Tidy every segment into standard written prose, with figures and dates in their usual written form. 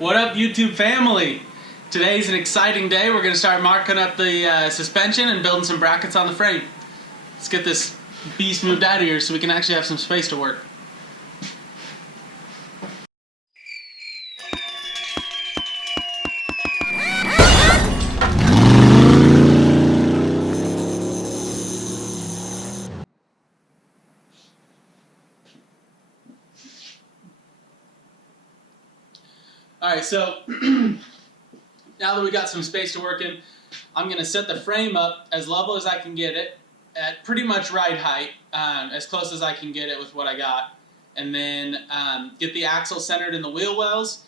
What up, YouTube family? Today's an exciting day. We're going to start marking up the suspension and building some brackets on the frame. Let's get this beast moved out of here so we can actually have some space to work. Alright, so now that we got some space to work in, I'm going to set the frame up as level as I can get it, at pretty much right height, as close as I can get it with what I got, and then get the axle centered in the wheel wells,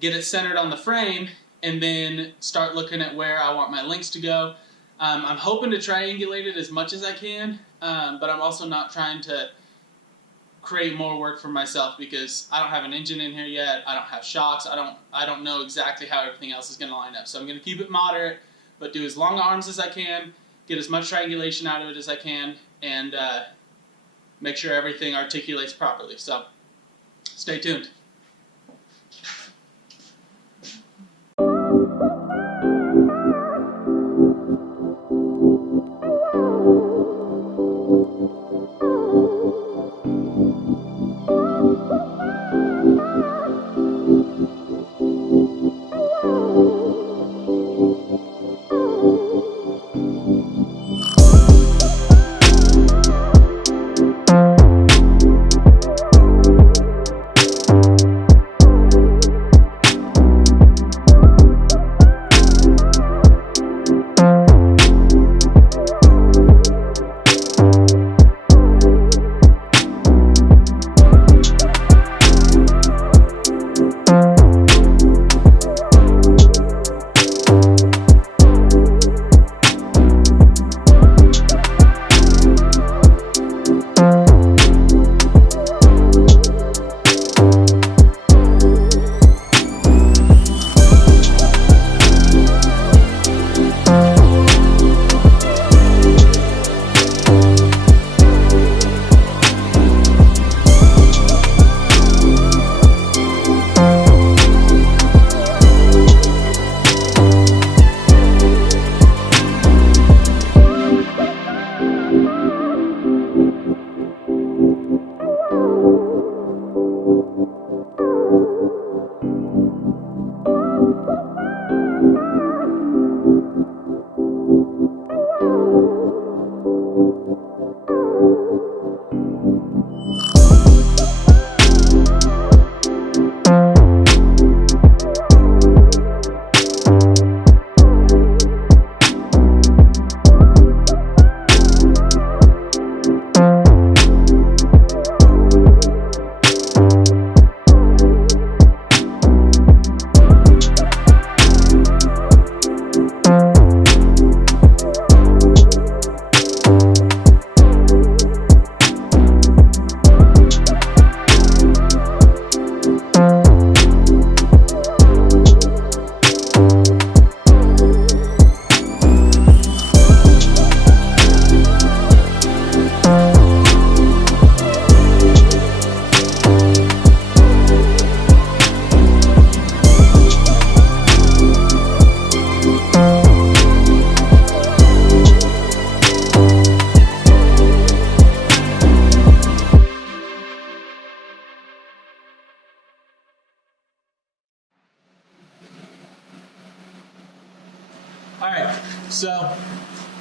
get it centered on the frame, and then start looking at where I want my links to go. I'm hoping to triangulate it as much as I can, but I'm also not trying to create more work for myself because I don't have an engine in here yet. I don't have shocks. I don't know exactly how everything else is going to line up. So I'm going to keep it moderate, but do as long arms as I can, get as much triangulation out of it as I can, and make sure everything articulates properly. So stay tuned. Alright, so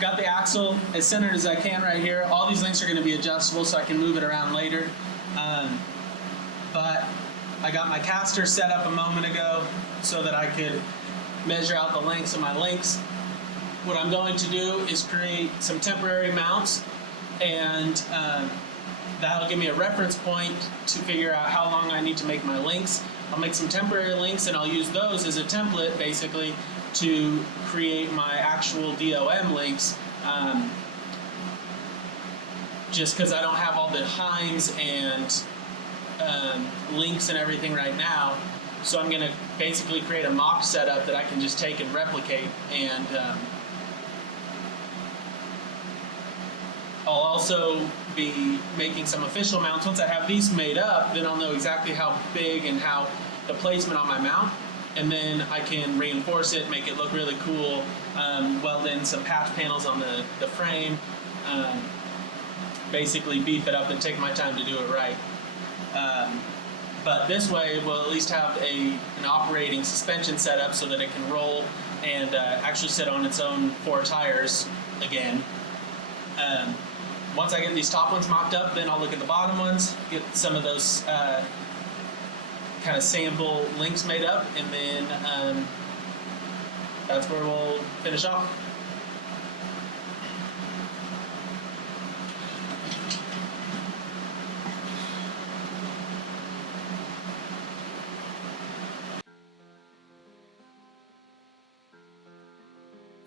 got the axle as centered as I can right here. All these links are going to be adjustable so I can move it around later. But I got my caster set up a moment ago so that I could measure out the lengths of my links. What I'm going to do is create some temporary mounts, and that'll give me a reference point to figure out how long I need to make my links. I'll make some temporary links and I'll use those as a template basically to create my actual DOM links, just because I don't have all the heims and links and everything right now. So I'm going to basically create a mock setup that I can just take and replicate, and I'll also be making some official mounts. Once I have these made up, then I'll know exactly how big and how the placement on my mount. and then I can reinforce it, make it look really cool, weld in some patch panels on the frame, basically beef it up and take my time to do it right. But this way we'll at least have an operating suspension setup so that it can roll and actually sit on its own 4 tires again. Once I get these top ones mocked up, then I'll look at the bottom ones, get some of those kind of sample links made up, and then that's where we'll finish off.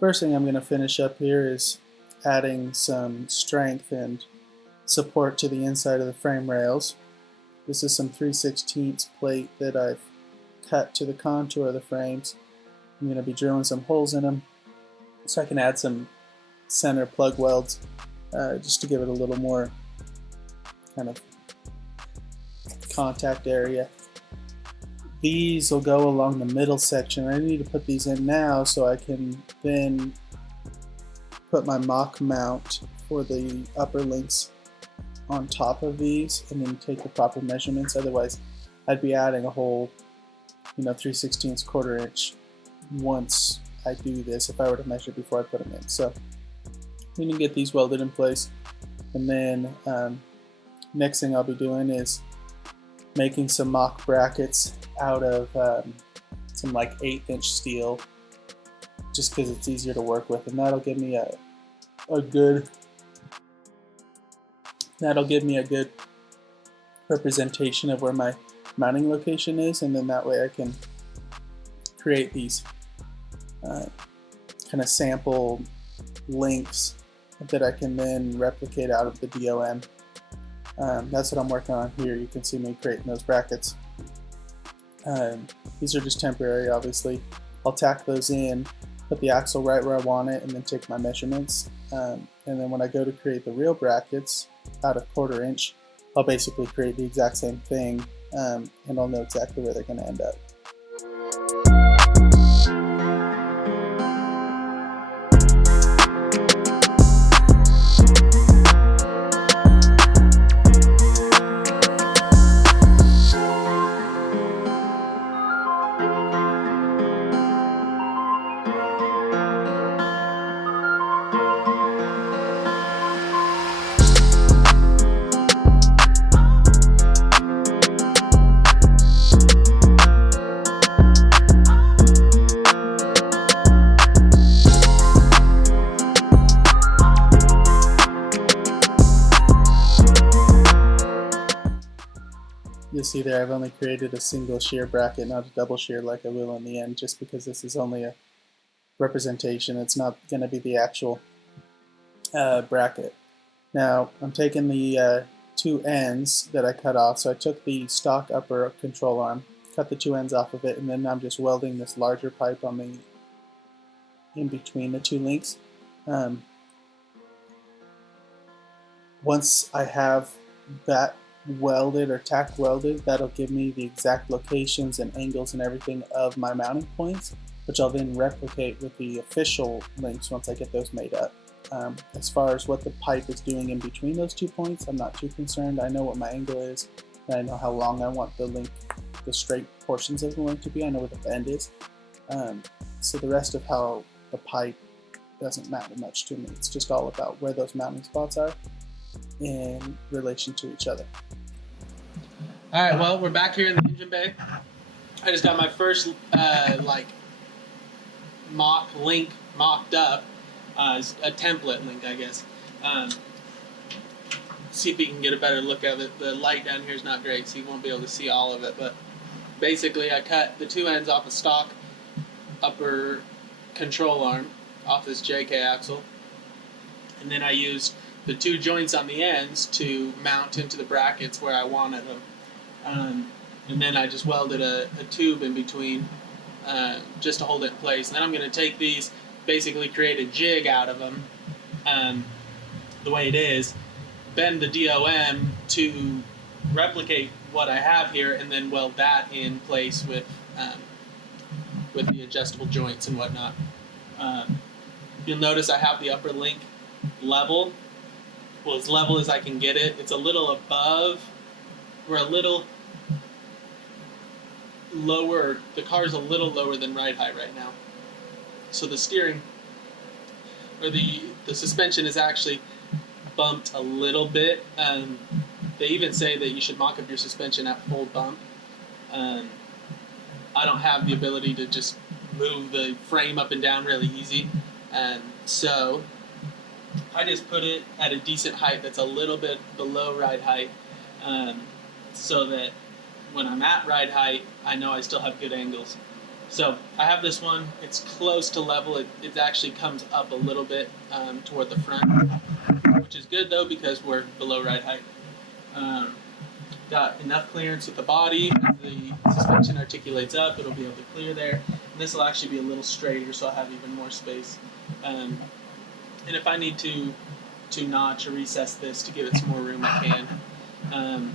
First thing I'm going to finish up here is adding some strength and support to the inside of the frame rails. This is some 3/16 plate that I've cut to the contour of the frames. I'm going to be drilling some holes in them so I can add some center plug welds just to give it a little more kind of contact area. These will go along the middle section. I need to put these in now so I can then put my mock mount for the upper links on top of these and then take the proper measurements. Otherwise I'd be adding a whole 3/16 1/4 inch once I do this if I were to measure before I put them in. So we can get these welded in place, and then next thing I'll be doing is making some mock brackets out of some like 1/8 inch steel, just because it's easier to work with, and that'll give me a good representation of where my mounting location is, and then that way I can create these kind of sample links that I can then replicate out of the DOM. That's what I'm working on here. You can see me creating those brackets. These are just temporary, obviously. I'll tack those in, put the axle right where I want it, and then take my measurements. And then when I go to create the real brackets out of 1/4 inch, I'll basically create the exact same thing, and I'll know exactly where they're going to end up. You'll see there I've only created a single shear bracket, not a double shear like I will in the end, just because this is only a representation. It's not going to be the actual bracket. Now I'm taking the 2 ends that I cut off. So I took the stock upper control arm, cut the 2 ends off of it, and then I'm just welding this larger pipe on the in between the 2 links. Once I have that welded or tack welded, that'll give me the exact locations and angles and everything of my mounting points, which I'll then replicate with the official links once I get those made up. As far as what the pipe is doing in between those 2 points, I'm not too concerned. I know what my angle is, and I know how long I want the link, the straight portions of the link to be. I know what the bend is. So the rest of how the pipe doesn't matter much to me. It's just all about where those mounting spots are in relation to each other. Alright, well, we're back here in the engine bay. I just got my first mock link mocked up, a template link, I guess. See if you can get a better look at it. The light down here is not great, so you won't be able to see all of it, but basically I cut the 2 ends off a stock upper control arm off this JK axle, and then I used the 2 joints on the ends to mount into the brackets where I wanted them. And then I just welded a tube in between just to hold it in place. And then I'm going to take these, basically create a jig out of them the way it is, bend the DOM to replicate what I have here, and then weld that in place with with the adjustable joints and whatnot. You'll notice I have the upper link level, well, as level as I can get it. It's a little above, we're a little lower, the car's a little lower than ride height right now. So the steering, or the suspension is actually bumped a little bit. They even say that you should mock up your suspension at full bump. I don't have the ability to just move the frame up and down really easy, and so I just put it at a decent height that's a little bit below ride height, so that when I'm at ride height, I know I still have good angles. So I have this one, it's close to level, it actually comes up a little bit toward the front, which is good though because we're below ride height. Got enough clearance with the body. As the suspension articulates up, it'll be able to clear there. And this will actually be a little straighter, so I'll have even more space. And if I need to notch or recess this to give it some more room, I can.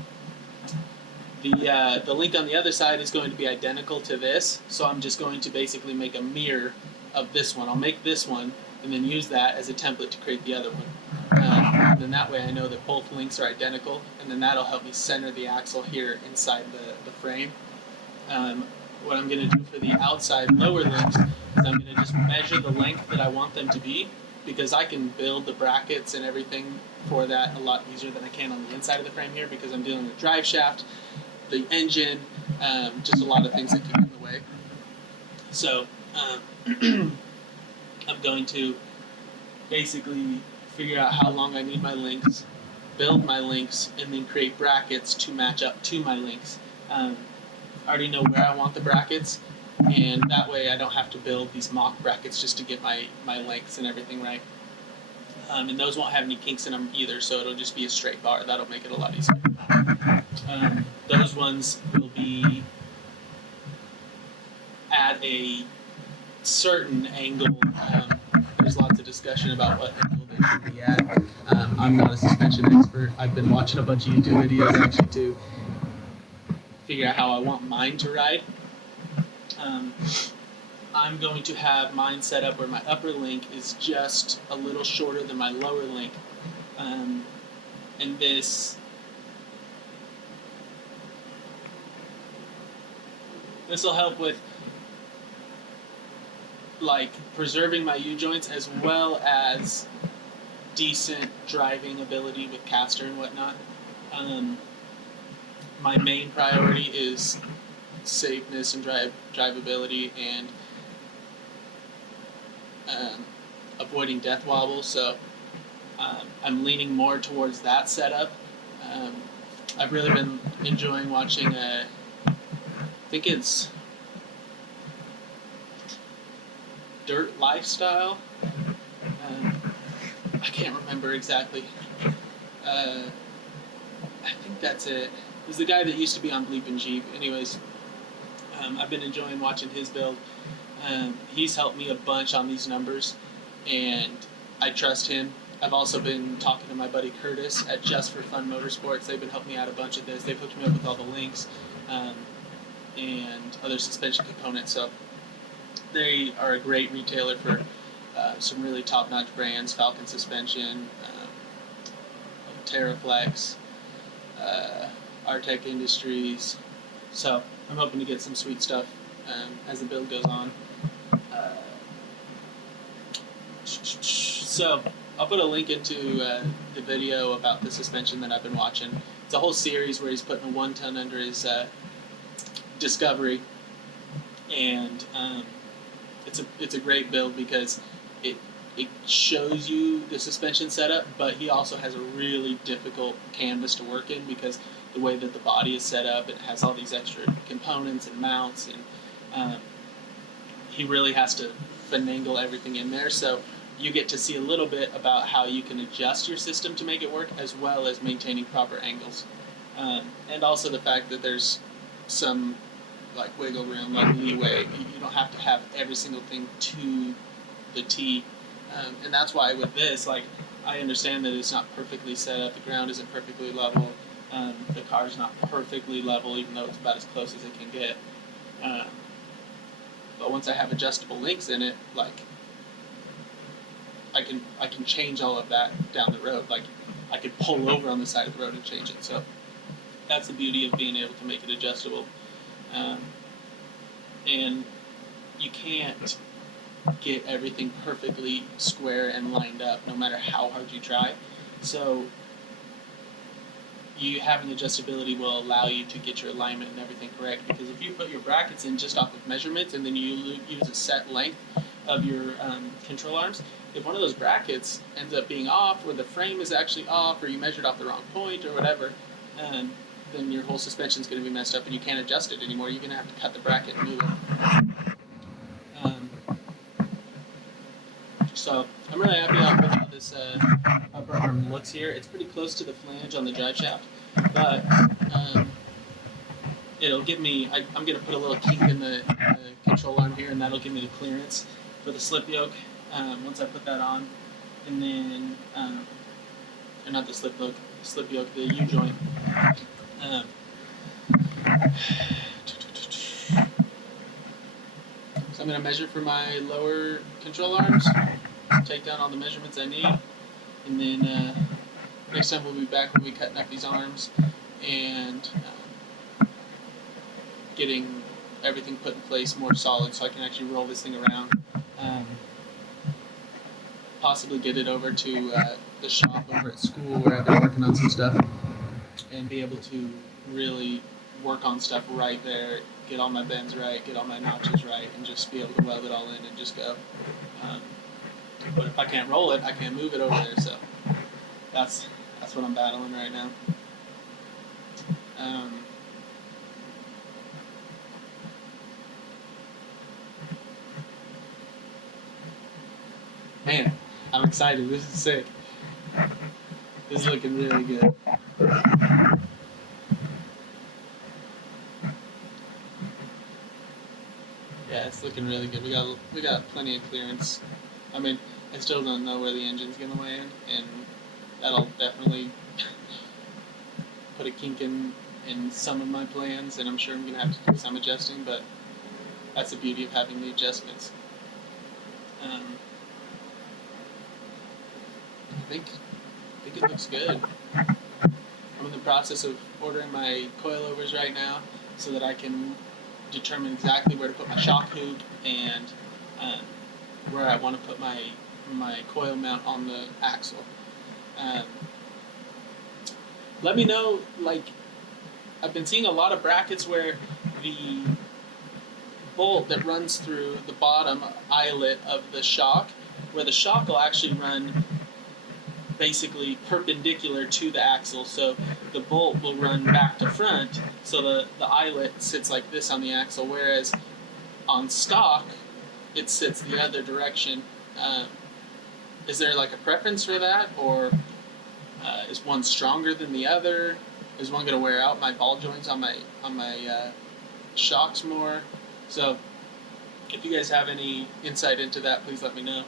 The link on the other side is going to be identical to this, so I'm just going to basically make a mirror of this one. I'll make this one and then use that as a template to create the other one. And then that way I know that both links are identical, and then that'll help me center the axle here inside the frame. What I'm going to do for the outside lower links is I'm going to just measure the length that I want them to be, because I can build the brackets and everything for that a lot easier than I can on the inside of the frame here, because I'm dealing with drive shaft, the engine, just a lot of things that get in the way. So I'm going to basically figure out how long I need my links, build my links, and then create brackets to match up to my links. I already know where I want the brackets, and that way I don't have to build these mock brackets just to get my lengths and everything right. And those won't have any kinks in them either, so it'll just be a straight bar. That'll make it a lot easier. Those ones will be at a certain angle. There's lots of discussion about what angle they should be at. I'm not a suspension expert. I've been watching a bunch of YouTube videos actually to figure out how I want mine to ride. I'm going to have mine set up where my upper link is just a little shorter than my lower link. And this will help with like preserving my U-joints as well as decent driving ability with caster and whatnot. My main priority is safeness and drivability and avoiding death wobble, so I'm leaning more towards that setup. I've really been enjoying watching I think it's Dirt Lifestyle. I can't remember exactly. I think that's it. He's the guy that used to be on Bleep and Jeep. Anyways, I've been enjoying watching his build. He's helped me a bunch on these numbers, and I trust him. I've also been talking to my buddy Curtis at Just for Fun Motorsports. They've been helping me out a bunch of this. They've hooked me up with all the links and other suspension components. So they are a great retailer for some really top-notch brands: Falcon Suspension, Terraflex, Artec Industries. So I'm hoping to get some sweet stuff as the build goes on. So I'll put a link into the video about the suspension that I've been watching. It's a whole series where he's putting a 1 ton under his Discovery, and it's a great build because it shows you the suspension setup, but he also has a really difficult canvas to work in because the way that the body is set up, it has all these extra components and mounts, and he really has to finagle everything in there. So you get to see a little bit about how you can adjust your system to make it work, as well as maintaining proper angles, and also the fact that there's some like wiggle room, like leeway. You don't have to have every single thing to the T, and that's why with this, like, I understand that it's not perfectly set up. The ground isn't perfectly level. The car's not perfectly level, even though it's about as close as it can get. But once I have adjustable links in it, like I can change all of that down the road. Like I could pull over on the side of the road and change it. So that's the beauty of being able to make it adjustable. And you can't get everything perfectly square and lined up no matter how hard you try. So you having adjustability will allow you to get your alignment and everything correct, because if you put your brackets in just off of measurements and then you use a set length of your control arms, if one of those brackets ends up being off, or the frame is actually off, or you measured off the wrong point or whatever, then your whole suspension is going to be messed up and you can't adjust it anymore. You're going to have to cut the bracket and move it. So I'm really happy with how this upper arm looks here. It's pretty close to the flange on the drive shaft, but it'll give me, I'm going to put a little kink in the control arm here, and that'll give me the clearance for the slip yoke once I put that on. And then, or not the slip yoke, the U-joint. So I'm going to measure for my lower control arms, take down all the measurements I need, and then next time we'll be back, we'll be cutting up these arms and getting everything put in place more solid so I can actually roll this thing around. Possibly get it over to the shop over at school where I've been working on some stuff and be able to really work on stuff right there, get all my bends right, get all my notches right, and just be able to weld it all in and just go. But if I can't roll it, I can't move it over there, so that's what I'm battling right now. Man, I'm excited. This is sick. This is looking really good. Yeah, it's looking really good. We got plenty of clearance. I mean, I still don't know where the engine's gonna land, and that'll definitely put a kink in some of my plans, and I'm sure I'm gonna have to do some adjusting. But that's the beauty of having the adjustments. I think it looks good. I'm in the process of ordering my coilovers right now so that I can determine exactly where to put my shock hoop and where I want to put my coil mount on the axle. Let me know, like, I've been seeing a lot of brackets where the bolt that runs through the bottom eyelet of the shock, where the shock will actually run basically perpendicular to the axle, so the bolt will run back to front, so the eyelet sits like this on the axle, whereas on stock it sits the other direction. Is there like a preference for that, or is one stronger than the other? Is one going to wear out my ball joints on my shocks more? So if you guys have any insight into that, please let me know.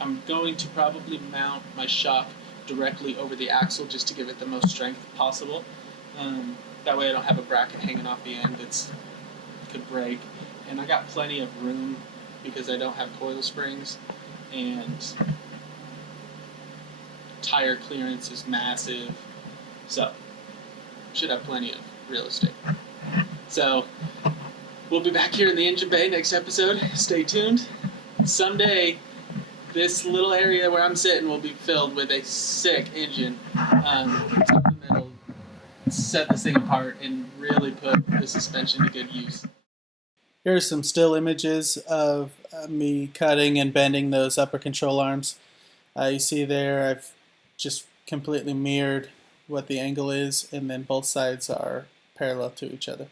I'm going to probably mount my shock directly over the axle just to give it the most strength possible. That way I don't have a bracket hanging off the end that could break. And I got plenty of room because I don't have coil springs, and tire clearance is massive. So should have plenty of real estate. So we'll be back here in the engine bay next episode. Stay tuned. Someday this little area where I'm sitting will be filled with a sick engine. Something that'll set this thing apart and really put the suspension to good use. Here are some still images of me cutting and bending those upper control arms. You see there I've just completely mirrored what the angle is, and then both sides are parallel to each other.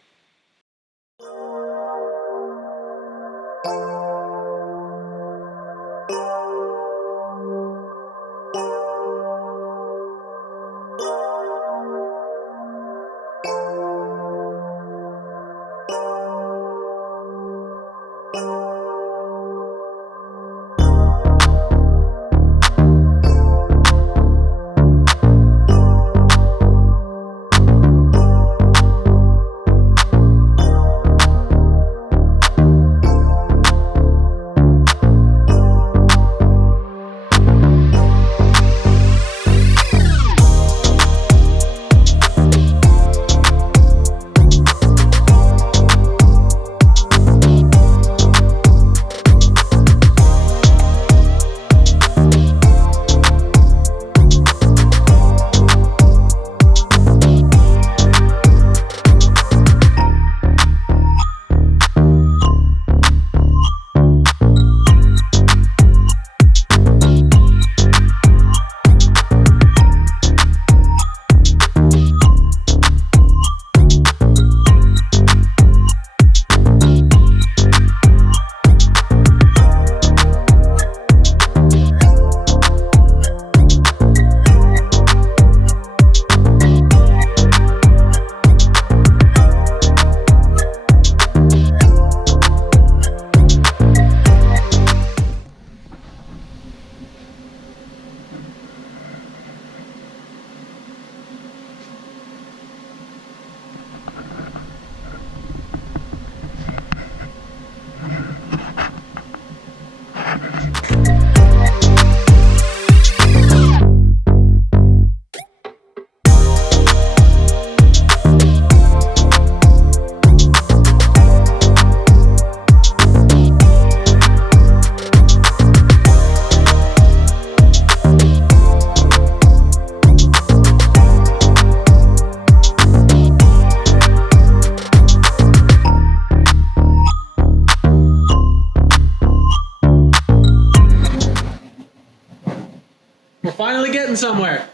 somewhere.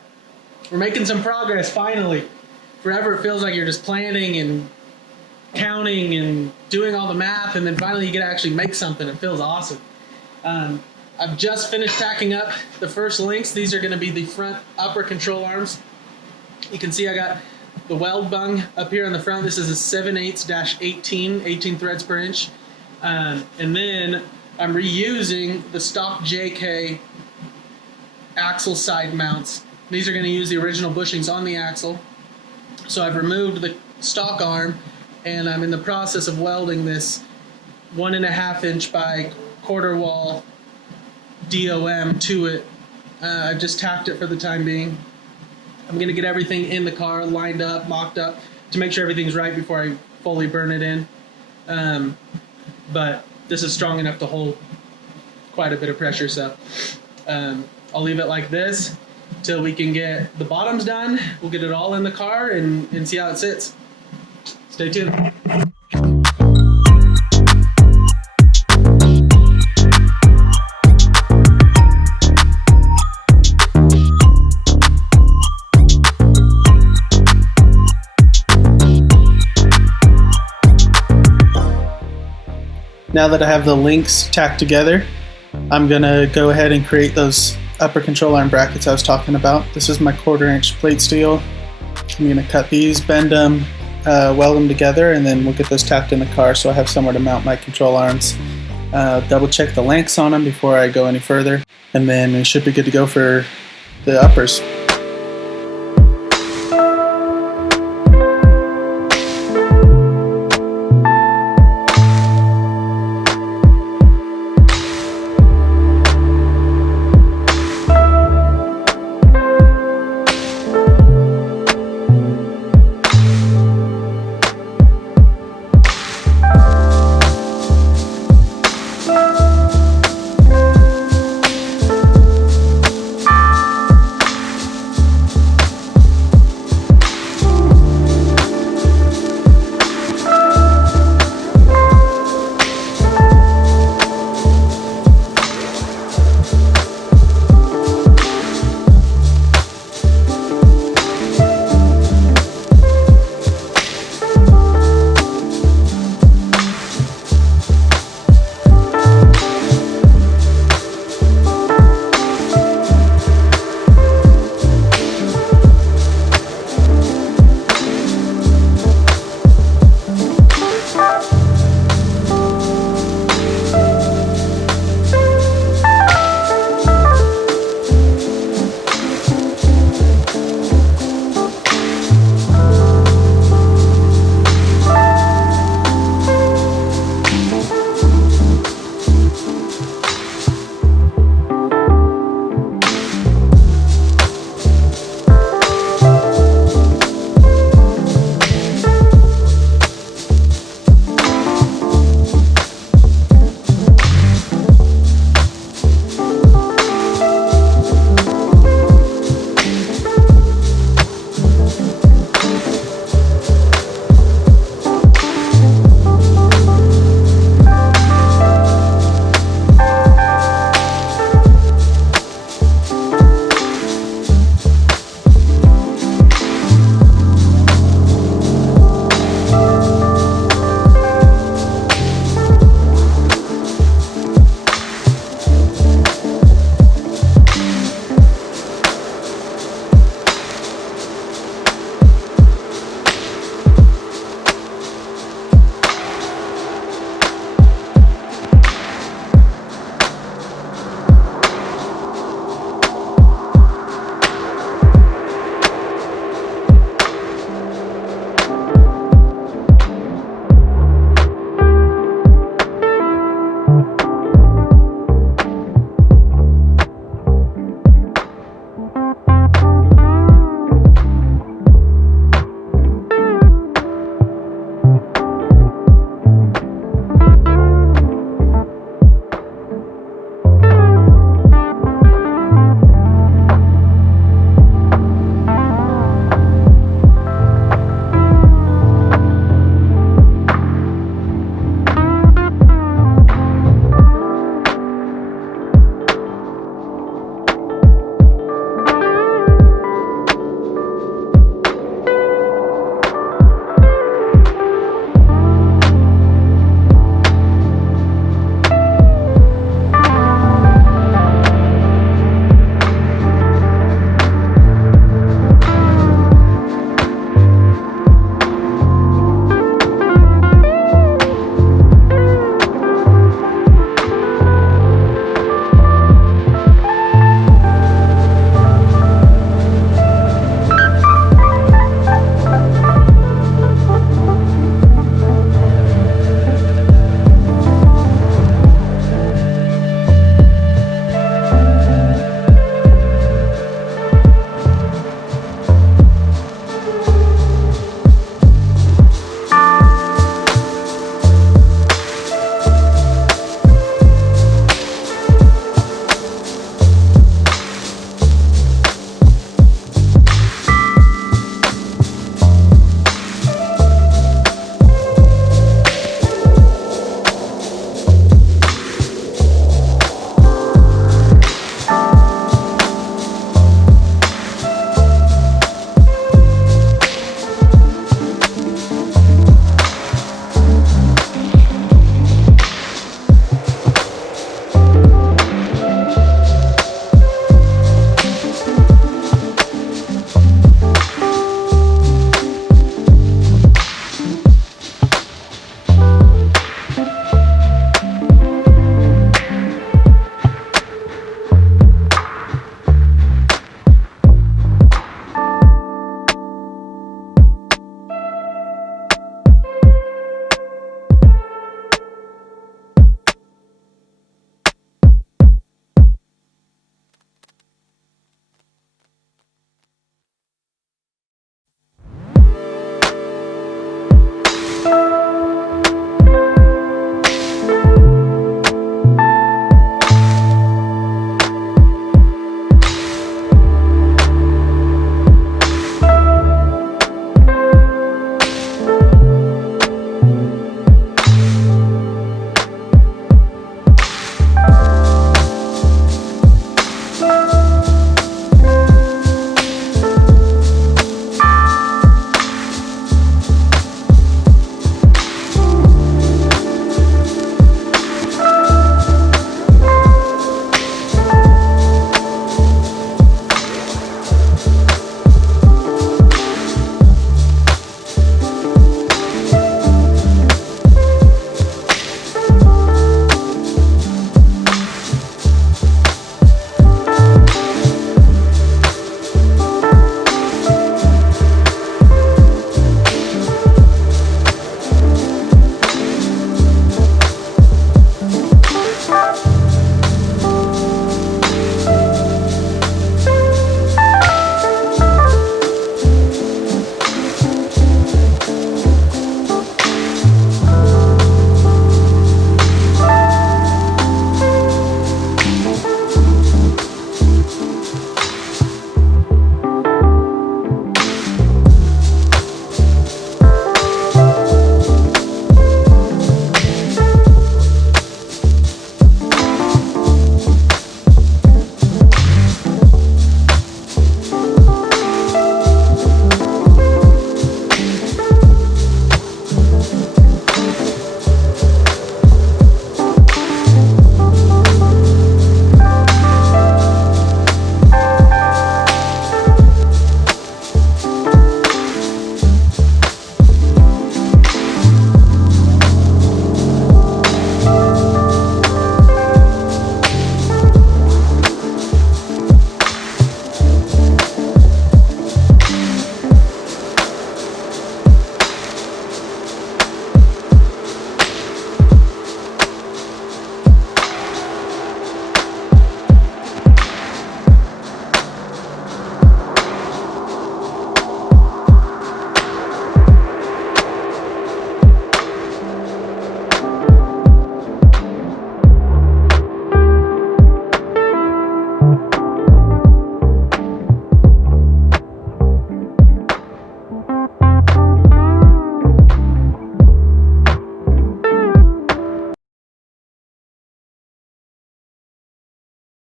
We're making some progress, finally. Forever it feels like you're just planning and counting and doing all the math, and then finally you get to actually make something. It feels awesome. I've just finished tacking up the first links. These are going to be the front upper control arms. You can see I got the weld bung up here on the front. This is a 7/8-18, 18 threads per inch. And then I'm reusing the stock JK axle side mounts. These are going to use the original bushings on the axle. So I've removed the stock arm, and I'm in the process of welding this 1.5 inch by quarter wall DOM to it. I've just tacked it for the time being. I'm going to get everything in the car lined up, mocked up, to make sure everything's right before I fully burn it in. But this is strong enough to hold quite a bit of pressure, so I'll leave it like this till we can get the bottoms done. We'll get it all in the car and see how it sits. Stay tuned. Now that I have the links tacked together, I'm gonna go ahead and create those upper control arm brackets I was talking about. This is my 1/4 inch plate steel. I'm gonna cut these, bend them, weld them together, and then we'll get those tacked in the car so I have somewhere to mount my control arms. Double check the lengths on them before I go any further, and then we should be good to go for the uppers.